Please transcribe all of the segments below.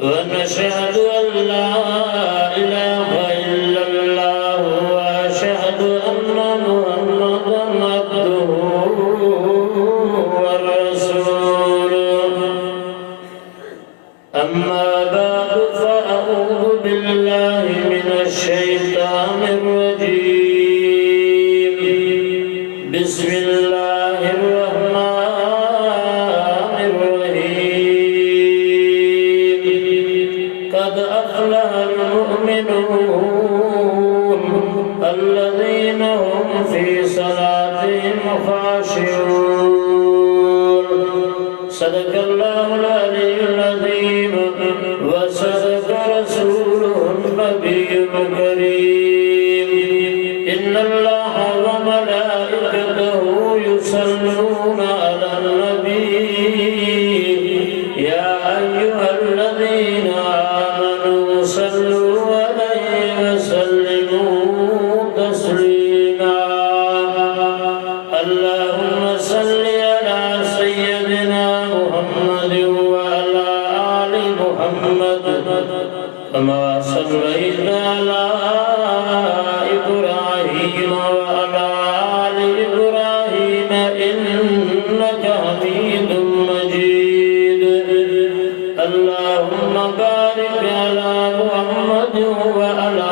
ونشهد أن لا إله إلا الله وأشهد أن محمدا عبده ورسوله أما بعد فأعوذ بالله من الشيطان الرجيم بسم الله الرحمن الرحيم قد أفلح المؤمنون الذين هم في صلاتهم خاشعون صدق الله العلي العظيم وصدق رسوله النبي الكريم إن الله وملائكته يصلون على النبي يا أيها الذين آمنوا صلوا عليه وسلموا تسليما اللهم صل على سيدنا محمد وعلى آل محمد كما صليت على إبراهيم وعلى آل إبراهيم إنك حميد مجيد اللهم بارك على محمد وعلى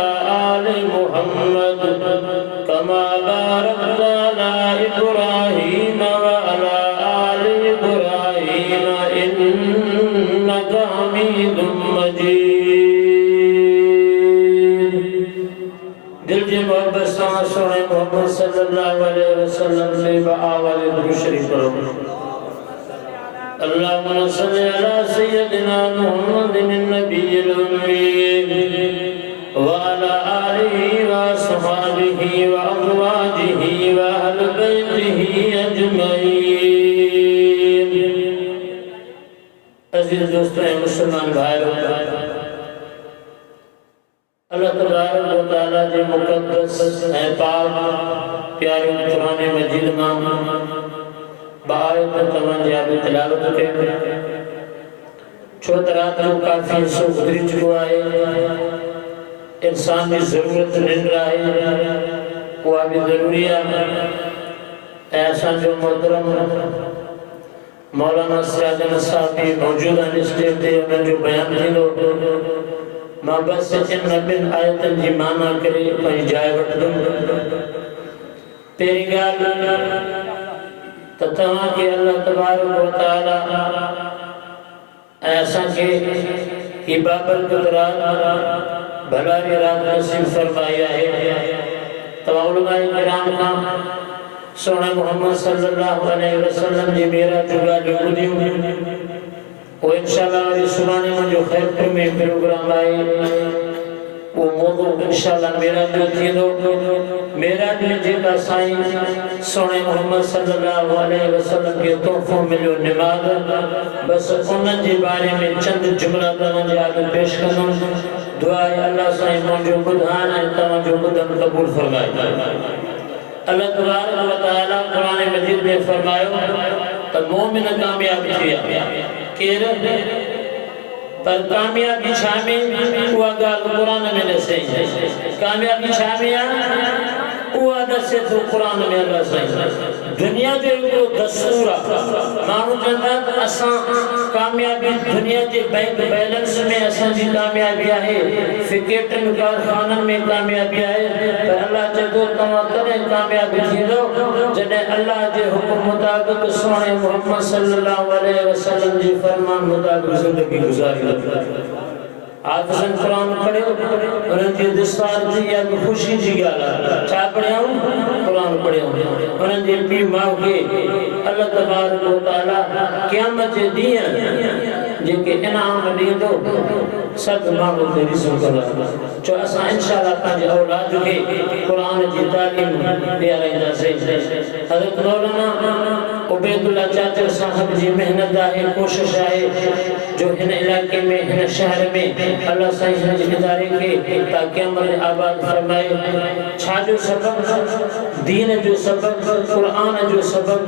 آل محمد كما باركت على إبراهيم وعلى آل إبراهيم إنك حميد مجيد दिल जी मोहब्बत सोने मोहम्मद सल्लल्लाहु अलैहि वसल्लम से बावल दुरूद शरीफ पढ़ो अल्लाहुम्मा सल्ली अला सय्यदिना मुहम्मदिन नबिय्यिल उम्मी व अला आलिहि व अस्हाबिहि व अज़वाजिहि व अहल बैतिहि अजमईन अज़ीज़ दोस्तों मुसलमान भाइयों अल्लाह तबारक व तआला जे मुक़द्दस है पाक प्यारे कुरान मजीद में बायत तवज्जो या तिलावत के छोतरात जो काफी सो गुजरी चुको है इंसान की जरूरत निंद्रा है वो भी जरूरी है ऐसा जो मोहतरम मौलाना सिराजुल साहब मौजूद हैं स्टेज पे उन्हें जो बयान थींदो मां बस इन नबिन आयतन जी माना करे पई जाए वठदुम तेरी गाल ततवा के अल्लाह तबारक व तआला ऐसा के इबादत कुदरत भला रात नसीब फरमाया है तो उलमाए किराम का सोने मोहम्मद सल्लल्लाहु अलैहि वसल्लम जी मेरा जुगा जो बुदियो वो इंशाल्लाह इस सुनाने में जो खैर में प्रोग्राम आए वो मौजू इंशाल्लाह मेरा जो थी दो मेरा जो जेका साईं सोने मोहम्मद सल्लल्लाहु अलैहि वसल्लम के तोहफों मिलो निमाज बस उन्हनि जे बारे में चंद जुमला तव्हां जे आगे पेश कंदुमि दुआ है अल्लाह साईं मुंहिंजो ॿुधाइण ऐं तव्हां जो ॿुधण क़बूल फरमाए अल्लाह तबारक व तआला कुरान मजीद में फरमायो त मोमिन कामयाब थिया केर पर कामयाबी शामिल हुआ गाल कुरान में दसे कामयाबी शामिल हुआ दसे तो कुरान में अल्लाह सही दुनिया जो एक दस्तूर मानू चंदा असा कामयाबी दुनिया के बैंक बैलेंस में असा जी कामयाबी है फिकेट में कारखानन में कामयाबी है पर अल्लाह चतो तवा तने कामयाबी थींदो जने अल्लाह जे हुक्म मुताबिक सोने मोहम्मद सल्लल्लाहु अलैहि वसल्लम जी फरमान मुताबिक जिंदगी गुजारी आप सन कुरान पढ़ियो उन्हनि जी दिस्तार जी या खुशी जी गाला छा पढ़ियो कुरान पढ़ियो उन्हनि जी पी मां के अल्लाह तबारक व तआला क़यामत जे ॾींहुं जेके इनाम ॾींदो सब माण्हू ते रिज़्क़ कंदा जो असां इंशाअल्लाह पंहिंजे औलाद खे कुरान जी तालीम ॾियाराईंदासीं हज़रत मौलाना उबैदुल्ला चाचा साहब जी मेहनत आहे कोशिश आहे जो हिन इलाके में हिन शहर में अल्लाह साईं हिन इदारे के ताक़यामत आबाद फरमाए छा जो सबब दीन जो सबब कुरान जो सबब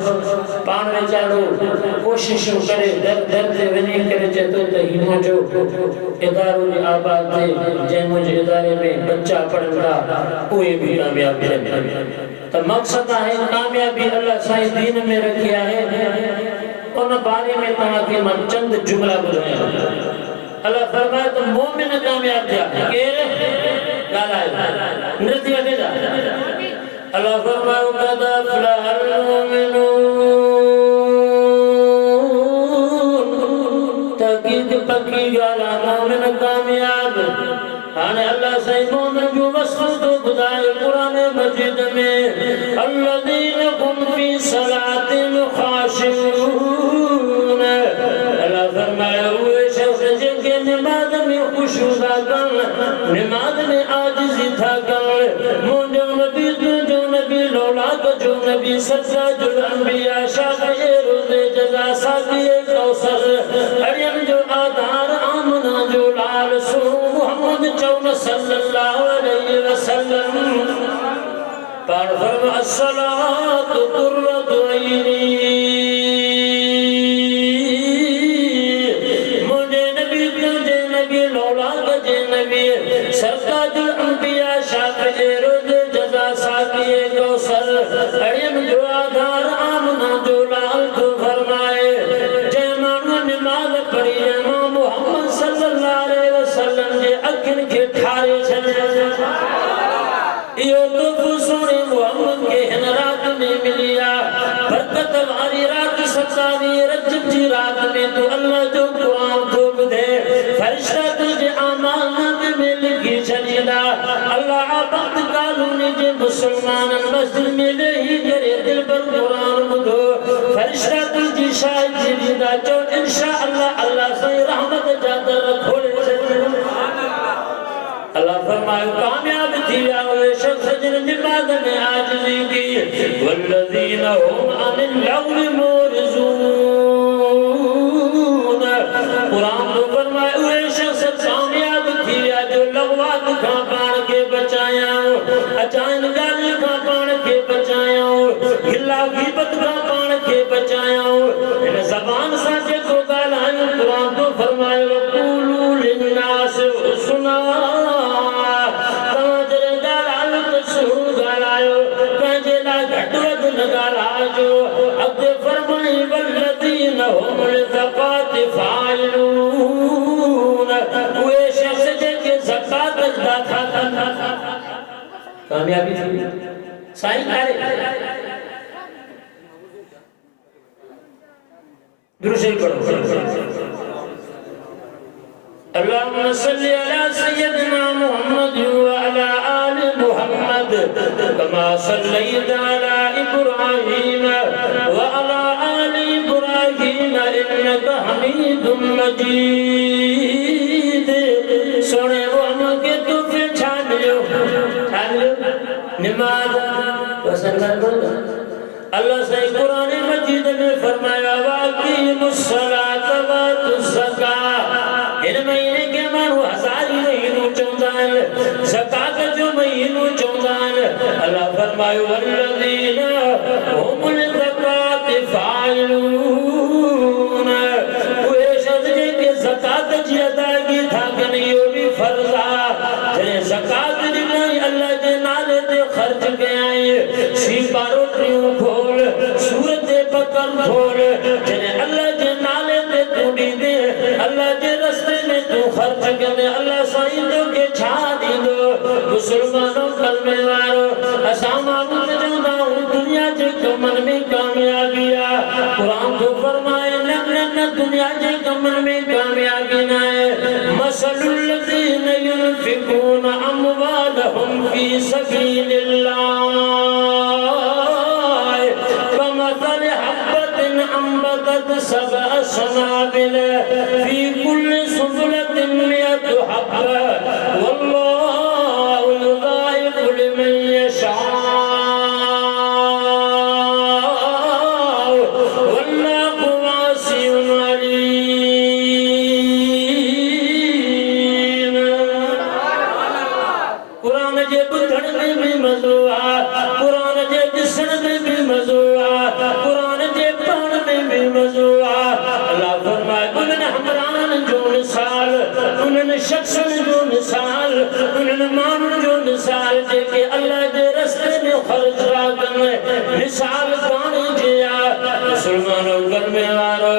पाण वीचारो कोशिश करे दर दर ते वञी करे चतो त हिमो जो इदारो जी आबाद थे जंहिं मुंहिंजे इदारे में बच्चा पढ़ंदा उहे भी कामयाब थियनि तो मकसद है कामयाबी अल्लाह साईं दीन में रखी है उन बारे में तव्हां के मां चंद जुमला ॿुधायां अल्लाह फरमाए तो मोमिन कामयाब थिया केर ॻाल्हायो नृत्य वठे अल्लाह फरमाए क़द अफ़लहल मोमिनून तकीद पक्की ॻाल्हि मोमिन कामयाब हाने अल्लाह साईं मोमिन जो वस्फ़ तो ॿुधाए क़ुरान मजीद में अल्लज़ीन हुम फी सलातिन ख़ाशिऊन अल्लाह फरमाए उहे शख्स जेके नमाज में खुशू था कनि नमाज में आजिज़ी था कनि मुंहिंजो नबी तुंहिंजो नबी लौलाक जो नबी सच्चाजुल अंबिया शाफ़िए रोज़े जज़ा साक़िए कौसर अड़ियन जो आधार आमना जो लाल सो मुहम्मद चौन सल्लल्लाहु अलैहि वसल्लम पाण फरमा अस्सलातु कुर्रतु ऐनी मुझे नबी तुझे नबी लौलाक जे नबी सरताजुल अंबिया शाफ़िए रोज़े जज़ा साक़िए कौसर अड़ियन जो आधार आमना जो लाल तो फरमाए जंहिं माण्हू नमाज़ पढ़ी जंहिं मुहम्मद सल्लल्लाहु अलैहि वसल्लम जे अखियुनि खे ठारे छॾियो इहो तोहफ़ो सोने मुहम्मद के हिन रात में मिलिया बरकत वाली रात 27 रजब जी रात में तो अल्लाह जो कुरान तो ॿुधे फरिश्ता तुझे आमाल नामे में लिखी छॾींदा अल्लाह वक्त कानूनी जे मुसलमान मस्जिद में वेही करे दिल पर कुरान ॿुधो फरिश्ता तुझी शाहिदी ॾींदा चओ इंशाअल्लाह अल्लाह साईं रहमत जा दर खोले छॾींदा अल्लाह फरमाए कामयाब थी विया उहे शख्स जिन नमाज़ में आजिज़ी की वल्लज़ीन हुम अनिल लग़्वी मुरिज़ून कुरान तो फरमाए उहे शख्स कामयाब थी विया जो लग़वात खां पाण खे बचायाऊं अचाइन ॻाल्हि खां पाण खे बचायाऊं गिला ग़ीबत खां पाण खे बचायाऊं हिन ज़बान सां जेको ॻाल्हायूं कुरान तो फरमाए वक़ूलू लिन्नास हुस्ना कामयाबी साईं करे दुरूद पढ़ो अल्लाहुम्मा सल्ली अला सय्यिदिना मुहम्मद व अला आलि मुहम्मद कमा सल्लैता अला इब्राहीम व अला आलि इब्राहीम इन्नका हमीदुम मजीद सोने मुहम्मद के तू फिर छा मिलो नमाज पसंद करो अल्लाह से कुरान मजीद में फरमाया वाक़ीमुस्सलात व तुज़्ज़का इन महीने के माण्हू हज़ारी महीनों चवंदा आहिनि ज़कात जो महीनो चवंदा आहिनि अल्लाह फरमायो वल्लज़ीना हुमुल ज़कात फ़ाइलून उहे शख़्स जेके ज़कात जी अदायगी था कनि इहो बि फ़र्ज़ आहे जॾहिं ज़कात ॾिनई अल्लाह जे नाले ते ख़र्च कयई सीपा रोटियूं खोल सूरत बकर खोल जॾहिं अल्लाह जे नाले ते तूं ॾींदे अल्लाह जे रस्ते में तूं ख़र्च कंदे अल्लाह साईं तोखे छा ॾींदो मुसलमानो कलमे वारो असां माण्हू चवंदा आहियूं दुनिया जे कमनि में कामयाबी आहे क़ुरान तो फरमाए न दुनिया जे कमनि में कामयाबी न आहे मसलुल लज़ीना युनफ़िक़ूना अमवालहुम फ़ी सबीलिल्लाह कमसल हब्बतिन अंबतत सबअ सनाबिल फ़ी कुल्लि सुबलतिन मिअतु हब्बा वल्लाहु युज़ाइफ़ु लिमन यशा शख्स जो मिसाल उन मान जो मिसाल जेके अल्लाह के रस्ते में खर्च रागन मिसाल गाने जिया मुसलमानों घर में वारो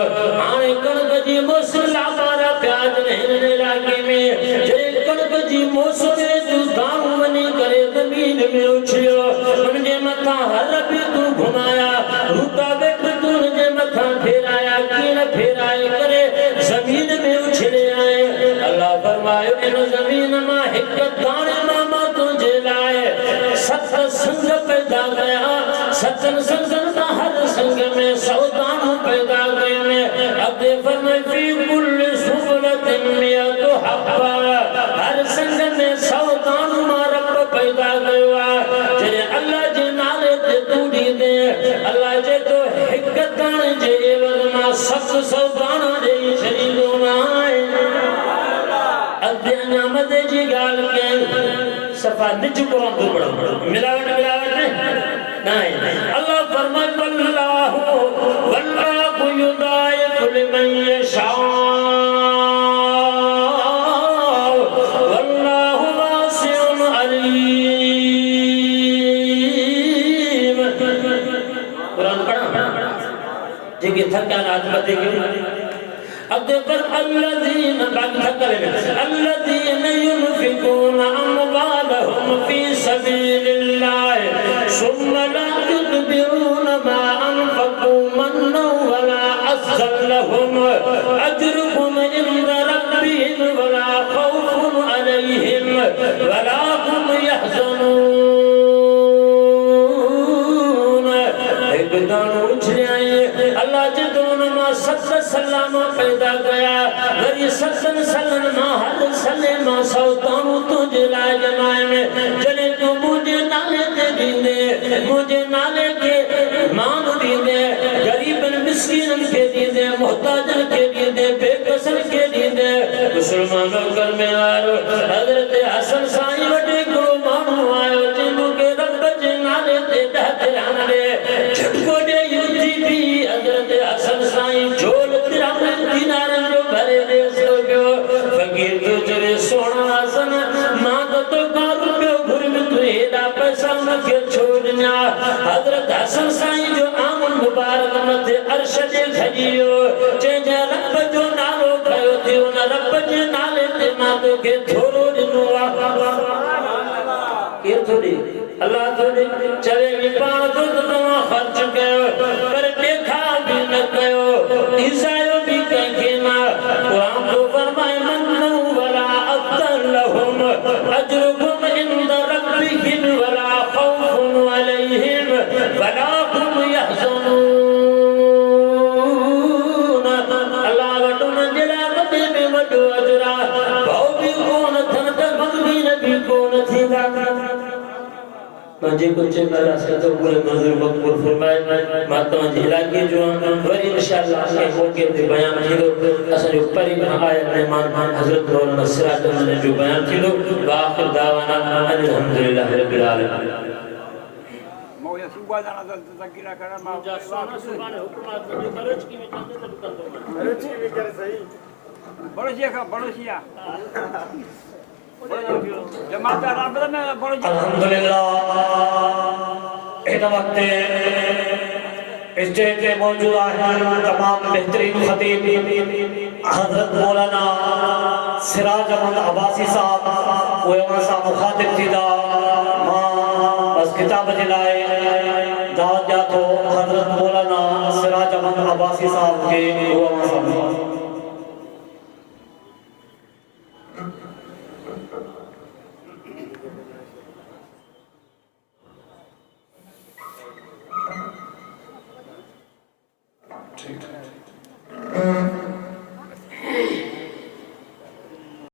आने कणक जी मुसला मारा प्याज नहीं लागे में जे कणक जी मौसम तू दान बनी करे जमीन में उछलियो उनके मथा हर भी तू घुमाया रूटा बेट तू उनके मथा फेराया कीन फेराए करे जमीन में उछले आए अल्लाह फरमाए इन जमीन में एक दाने मामा तुझे लाए सत संग पैदा गया सतन संगन का हर संग में सौदान पैदा गए में अब दे फरमाए फी कुल सुबलतिन में तो हब्बा हर संग में सौदान मारब पैदा गया जे अल्लाह जे नाले ते तूड़ी दे अल्लाह जे तो एक दाने जे एवज मा सत सौदान दे शरीरो माए अध्ययन मदे जी गाल के सफा निच कुरान तो बड़ा मिलावट नहीं अल्लाह फरमाए वल्लाहु युदाइफु लिमन यशा वल्लाहु वासिउन अलीम कुरान पढ़ा जेके थका रात बदे के अब पर अल्लज़ीन युनफिकून अम्वालहुम फी सबीलिल्लाह सुम्मा ला युतबिऊन मा अनफकू मन्ना वला अज़्ज़ल लहुम अजरुहुम इंदा रब्बिहिम वला खौफुन अलैहिम वला हुम यहज़नून एक दान उछले अल्लाह जे दोनों मा सत सलाम पैदा गया वरी सतन सलन मा हर सले मा सौतानु तुझे लाए जमाए में जने तू मुझे नाले ते दीने मुझे नाले के मान दीने गरीबन मिस्कीनन के दीने मोहताजन के दीने बेकसन के दीने मुसलमानों घर में आयो हजरत हसन साईं वडे को मानो आयो जिनु के रब जे नाले ते दहरान दे झटको दे युद्धि भी हजरत हसन साईं झोल दिनारन जो भरे दे सो गयो फकीर तो चले सोना हसन मां तो का रुपयो घुर में तू हेदा पैसा न के छोड़ना हजरत हसन साईं जो आमन मुबारक मथे अर्श जे खजियो जे रब जो नालो कयो थे उन रब जे नाले ते मां तो के थोरो दिनो के थोड़ी अल्लाह थोड़ी चले पाण तो तमा खर्च कयो पर देखा भी न कयो ईसायो भी कहे ना कुरान तो फरमाए मन्ना वला अज़्ज़ल लहुम अजरुहुम इंदा रब्बिहिम वला खौफुन अलैहिम वला हुम यहज़नून अल्लाह वटो मंजिला मदे में वडो अजरा भाव भी कोन थन त मगबीन भी कोन थींदा मुझे कुछ मेरा से तो पूरे मंजूर मकबूल फरमाए माता जिला के जो वरी इंशाअल्लाह के मौके पे बयान थीलो असन ऊपर ही आयत में मान हजरत मौलाना सिराज ने जो बयान थीलो आखिर दावाना अल्हम्दुलिल्लाह रब्बिल आलमीन मौया सुबह जाना तकरा करा मा सोना सुभान हुकूमत जो खर्च की में चंदे तो कर दो खर्च की भी करे सही बड़ोसिया जमात रब में बड़ोसिया अल्हम्दुलिल्लाह इन वक्त स्टेज पे मौजूद हैं तमाम बेहतरीन खतीब हजरत मौलाना सिराज अहमद अब्बासी साहब वो वहां सा मुखातिब थीदा मां बस किताब जिलाए दावत जा तो हजरत मौलाना सिराज अहमद अब्बासी साहब के वो वहां सा